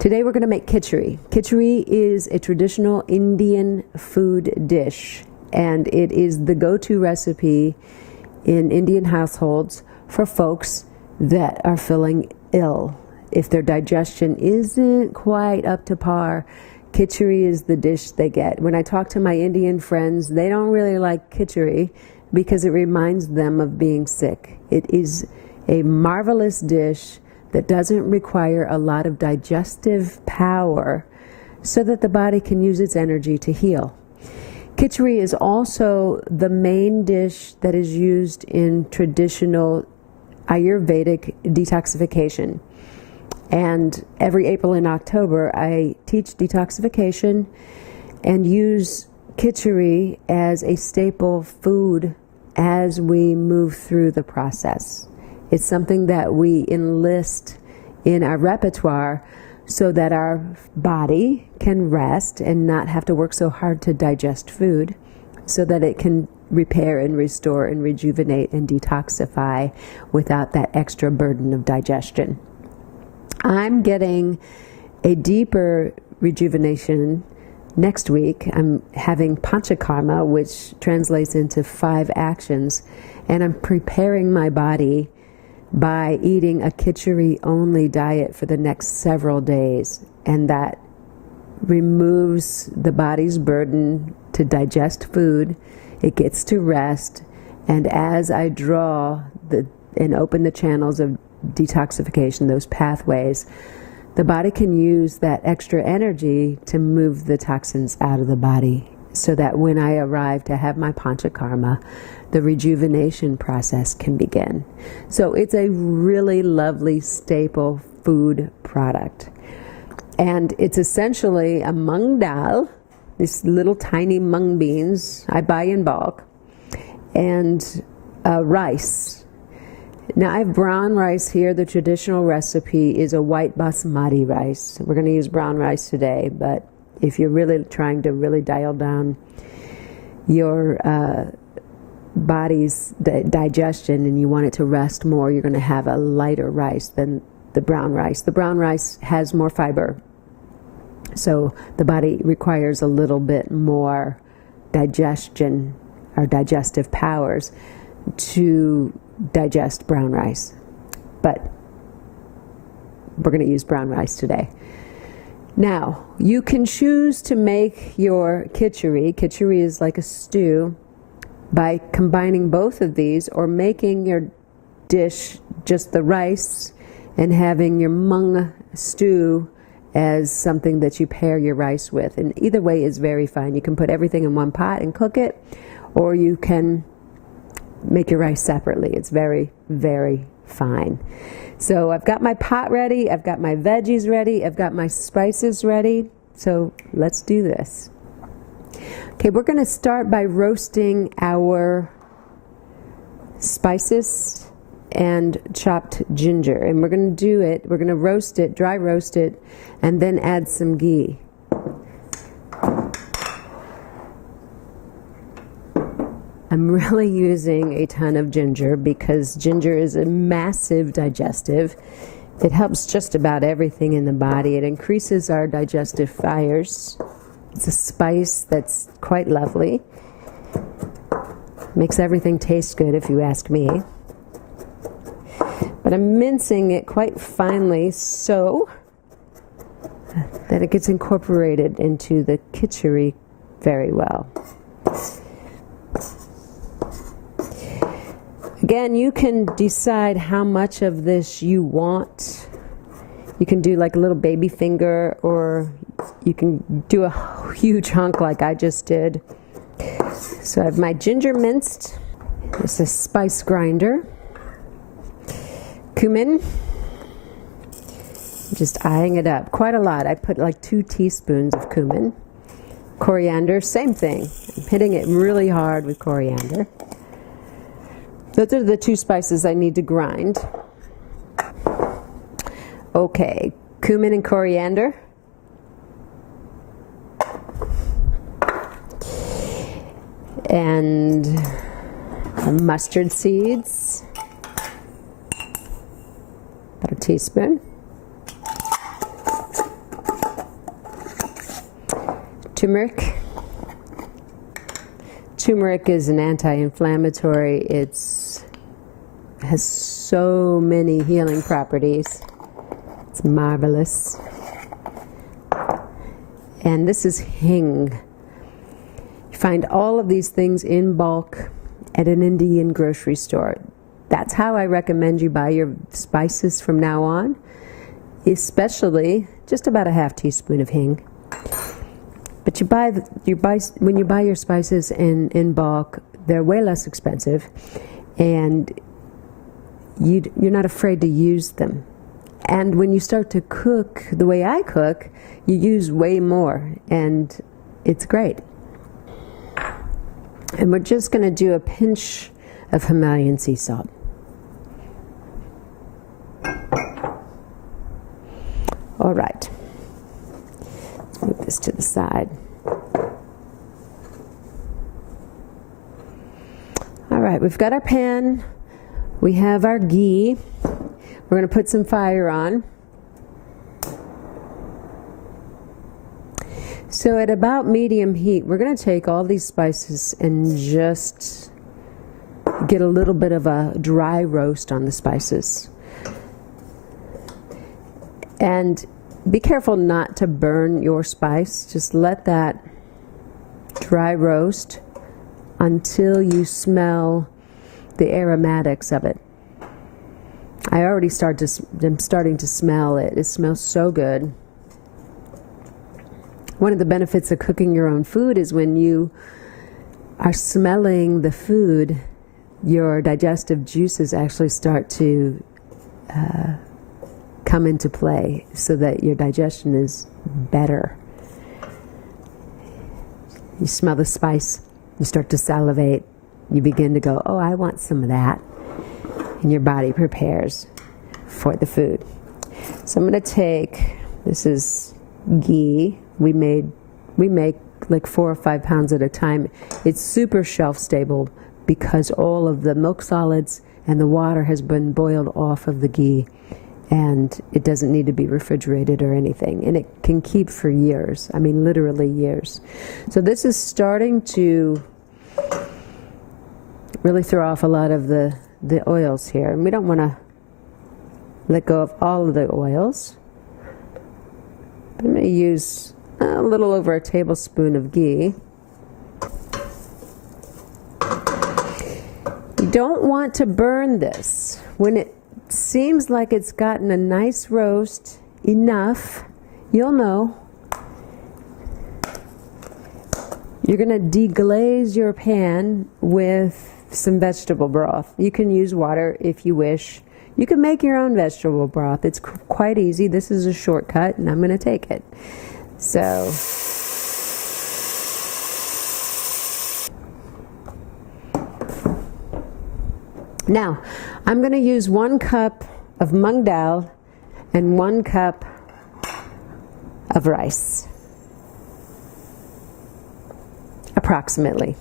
Today we're going to make kitchari. Kitchari is a traditional Indian food dish, and it is the go-to recipe in Indian households for folks that are feeling ill. If their digestion isn't quite up to par, kitchari is the dish they get. When I talk to my Indian friends, they don't really like kitchari because it reminds them of being sick. It is a marvelous dish that doesn't require a lot of digestive power so that the body can use its energy to heal. Kitchari is also the main dish that is used in traditional Ayurvedic detoxification. And every April and October, I teach detoxification and use kitchari as a staple food as we move through the process. It's something that we enlist in our repertoire so that our body can rest and not have to work so hard to digest food, so that it can repair and restore and rejuvenate and detoxify without that extra burden of digestion. I'm getting a deeper rejuvenation next week. I'm having panchakarma, which translates into 5 actions, and I'm preparing my body by eating a kitchari-only diet for the next several days, and that removes the body's burden to digest food. It gets to rest, and as I draw and open the channels of detoxification, those pathways, the body can use that extra energy to move the toxins out of the body, so that when I arrive to have my panchakarma, the rejuvenation process can begin. So it's a really lovely staple food product. And it's essentially a mung dal, these little tiny mung beans I buy in bulk, and rice. Now I have brown rice here. The traditional recipe is a white basmati rice. We're going to use brown rice today, but if you're really trying to really dial down your body's digestion and you want it to rest more, you're going to have a lighter rice than the brown rice. The brown rice has more fiber, so the body requires a little bit more digestion or digestive powers to digest brown rice. But we're going to use brown rice today. Now, you can choose to make your kitchari. Kitchari is like a stew, by combining both of these, or making your dish just the rice and having your mung stew as something that you pair your rice with. And either way is very fine. You can put everything in one pot and cook it, or you can make your rice separately. It's very, very fine. So I've got my pot ready, I've got my veggies ready, I've got my spices ready. So let's do this. Okay, we're going to start by roasting our spices and chopped ginger. And we're going to do it, we're going to roast it, dry roast it, and then add some ghee. I'm really using a ton of ginger because ginger is a massive digestive. It helps just about everything in the body. It increases our digestive fires. It's a spice that's quite lovely. Makes everything taste good, if you ask me. But I'm mincing it quite finely so that it gets incorporated into the kitchari very well. Again, you can decide how much of this you want. You can do like a little baby finger, or you can do a huge hunk like I just did. So I have my ginger minced. This is a spice grinder. Cumin. Just eyeing it up. Quite a lot. I put like 2 teaspoons of cumin. Coriander, same thing. I'm hitting it really hard with coriander. Those are the 2 spices I need to grind. Okay, cumin and coriander. And mustard seeds. About a teaspoon. Turmeric. Turmeric is an anti-inflammatory. It has so many healing properties. It's marvelous. And this is hing. You find all of these things in bulk at an Indian grocery store. That's how I recommend you buy your spices from now on, especially just about a half teaspoon of hing. But when you buy your spices in bulk, they're way less expensive, and you're not afraid to use them. And when you start to cook the way I cook, you use way more, and it's great. And we're just going to do a pinch of Himalayan sea salt. All right. Let's move this to the side. All right, we've got our pan. We have our ghee. We're going to put some fire on. So at about medium heat, we're going to take all these spices and just get a little bit of a dry roast on the spices. And be careful not to burn your spice. Just let that dry roast until you smell the aromatics of it. I'm starting to smell it. It smells so good. One of the benefits of cooking your own food is when you are smelling the food, your digestive juices actually start to come into play so that your digestion is better. You smell the spice, you start to salivate, you begin to go, oh, I want some of that. And your body prepares for the food. So I'm going to take, this is ghee. We make like 4 or 5 pounds at a time. It's super shelf stable because all of the milk solids and the water has been boiled off of the ghee, and it doesn't need to be refrigerated or anything, and it can keep for years. I mean, literally years. So this is starting to really throw off a lot of the oils here, and we don't want to let go of all of the oils. I'm going to use a little over a tablespoon of ghee. You don't want to burn this. When it seems like it's gotten a nice roast, enough, you'll know. You're going to deglaze your pan with some vegetable broth. You can use water if you wish. You can make your own vegetable broth. It's quite easy. This is a shortcut, and I'm going to take it. So, now, I'm going to use 1 cup of mung dal and 1 cup of rice, approximately.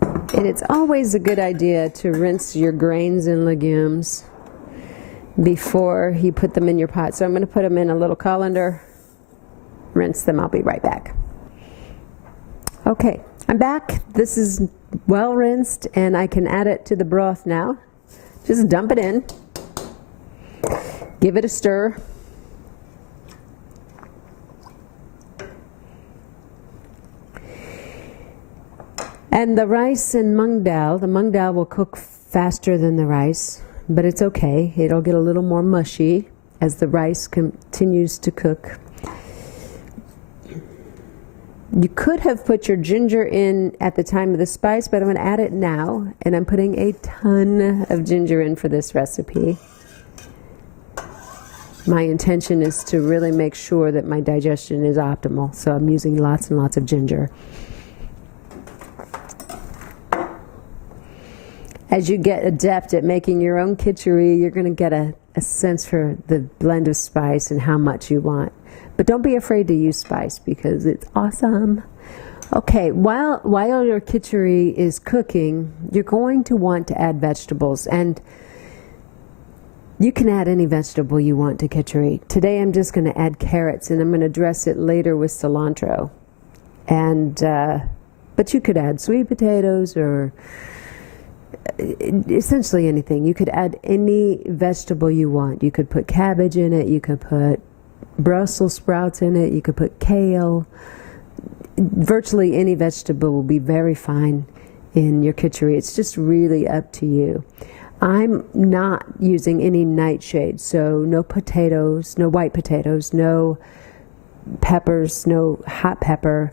And it's always a good idea to rinse your grains and legumes before you put them in your pot. So I'm going to put them in a little colander, rinse them. I'll be right back. Okay, I'm back. This is well rinsed, and I can add it to the broth now. Just dump it in. Give it a stir. And the rice and the mung dal will cook faster than the rice, but it's okay. It'll get a little more mushy as the rice continues to cook. You could have put your ginger in at the time of the spice, but I'm going to add it now, and I'm putting a ton of ginger in for this recipe. My intention is to really make sure that my digestion is optimal, so I'm using lots and lots of ginger. As you get adept at making your own kitchari, you're going to get a sense for the blend of spice and how much you want. But don't be afraid to use spice because it's awesome. Okay, while your kitchari is cooking, you're going to want to add vegetables. And you can add any vegetable you want to kitchari. Today I'm just going to add carrots, and I'm going to dress it later with cilantro. And but you could add sweet potatoes or essentially anything. You could add any vegetable you want. You could put cabbage in it. You could put Brussels sprouts in it. You could put kale. Virtually any vegetable will be very fine in your kitchari. It's just really up to you. I'm not using any nightshade, so no potatoes, no white potatoes, no peppers, no hot pepper,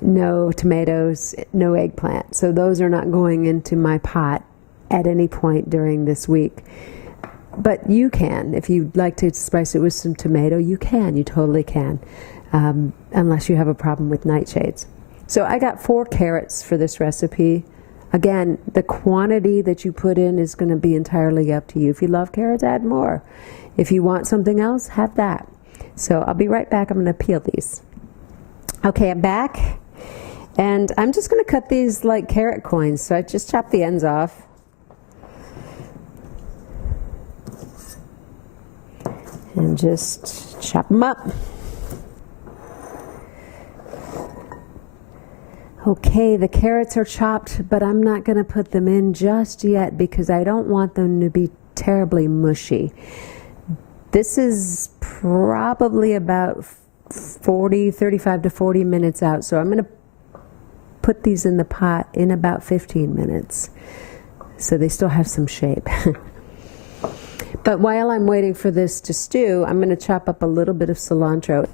no tomatoes, no eggplant. So those are not going into my pot at any point during this week. But you can. If you'd like to spice it with some tomato, you can. You totally can. Unless you have a problem with nightshades. So I got 4 carrots for this recipe. Again, the quantity that you put in is going to be entirely up to you. If you love carrots, add more. If you want something else, have that. So I'll be right back. I'm going to peel these. Okay, I'm back. And I'm just going to cut these like carrot coins. So I just chop the ends off. And just chop them up. Okay, the carrots are chopped, but I'm not going to put them in just yet because I don't want them to be terribly mushy. This is probably about 35 to 40 minutes out, so I'm going to put these in the pot in about 15 minutes, so they still have some shape. But while I'm waiting for this to stew, I'm going to chop up a little bit of cilantro.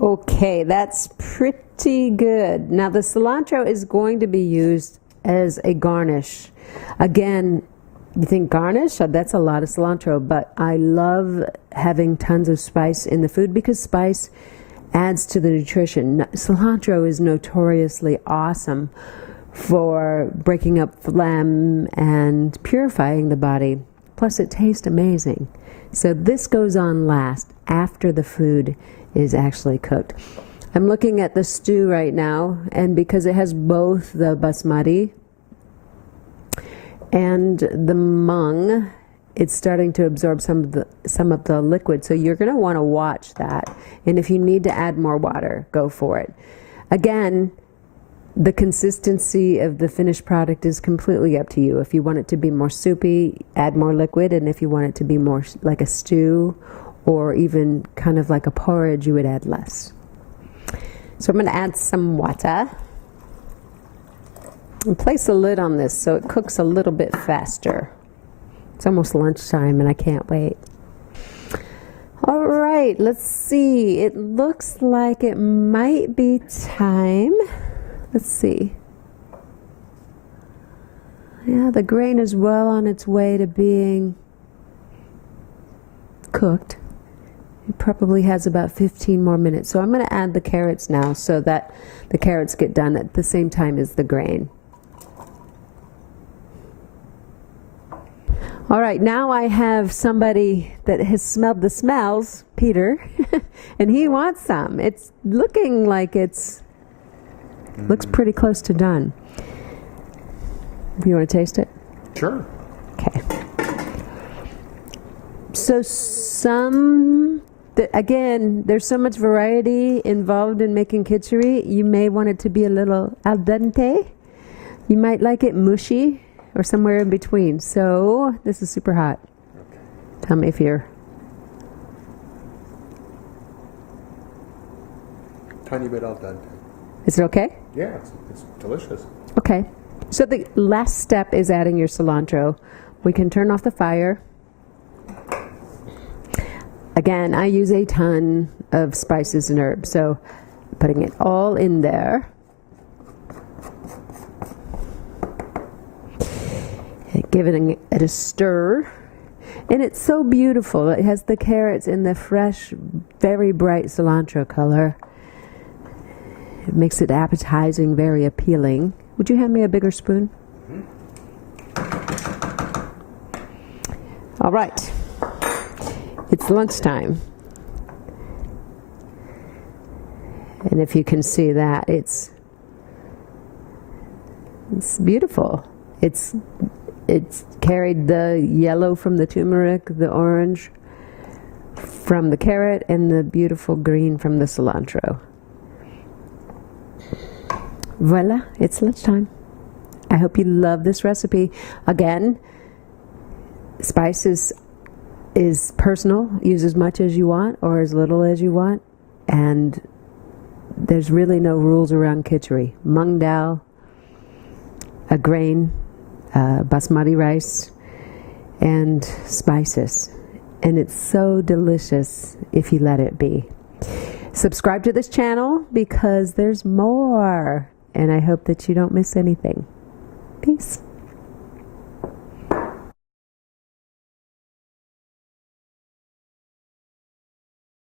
Okay, that's pretty good. Now the cilantro is going to be used as a garnish. Again, you think garnish? That's a lot of cilantro, but I love having tons of spice in the food because spice adds to the nutrition. Cilantro is notoriously awesome for breaking up phlegm and purifying the body. Plus it tastes amazing. So this goes on last, after the food is actually cooked. I'm looking at the stew right now, and because it has both the basmati and the mung, it's starting to absorb some of the liquid. So you're going to want to watch that. And if you need to add more water, go for it. Again, the consistency of the finished product is completely up to you. If you want it to be more soupy, add more liquid, and if you want it to be more like a stew or even kind of like a porridge, you would add less. So I'm going to add some water and place a lid on this so it cooks a little bit faster. It's almost lunchtime and I can't wait. All right, let's see. It looks like it might be time. Let's see. Yeah, the grain is well on its way to being cooked. It probably has about 15 more minutes. So I'm going to add the carrots now so that the carrots get done at the same time as the grain. All right, now I have somebody that has smelled the smells, Peter, and he wants some. It's looking like looks pretty close to done. You want to taste it? Sure. Okay. So again, there's so much variety involved in making kitchari. You may want it to be a little al dente. You might like it mushy or somewhere in between. So this is super hot. Okay. Tell me if you're... Tiny bit al dente. Is it okay? Yeah, it's delicious. Okay. So the last step is adding your cilantro. We can turn off the fire. Again, I use a ton of spices and herbs, so putting it all in there. Giving it a stir. And it's so beautiful. It has the carrots in the fresh, very bright cilantro color. It makes it appetizing, very appealing. Would you hand me a bigger spoon? Mm-hmm. All right. It's lunchtime. And if you can see that, it's beautiful. It's It's carried the yellow from the turmeric, the orange from the carrot, and the beautiful green from the cilantro. Voila, it's lunchtime. I hope you love this recipe. Again, spices is personal. Use as much as you want or as little as you want. And there's really no rules around kitchari. Mung dal, a grain, basmati rice, and spices. And it's so delicious if you let it be. Subscribe to this channel because there's more. And I hope that you don't miss anything. Peace.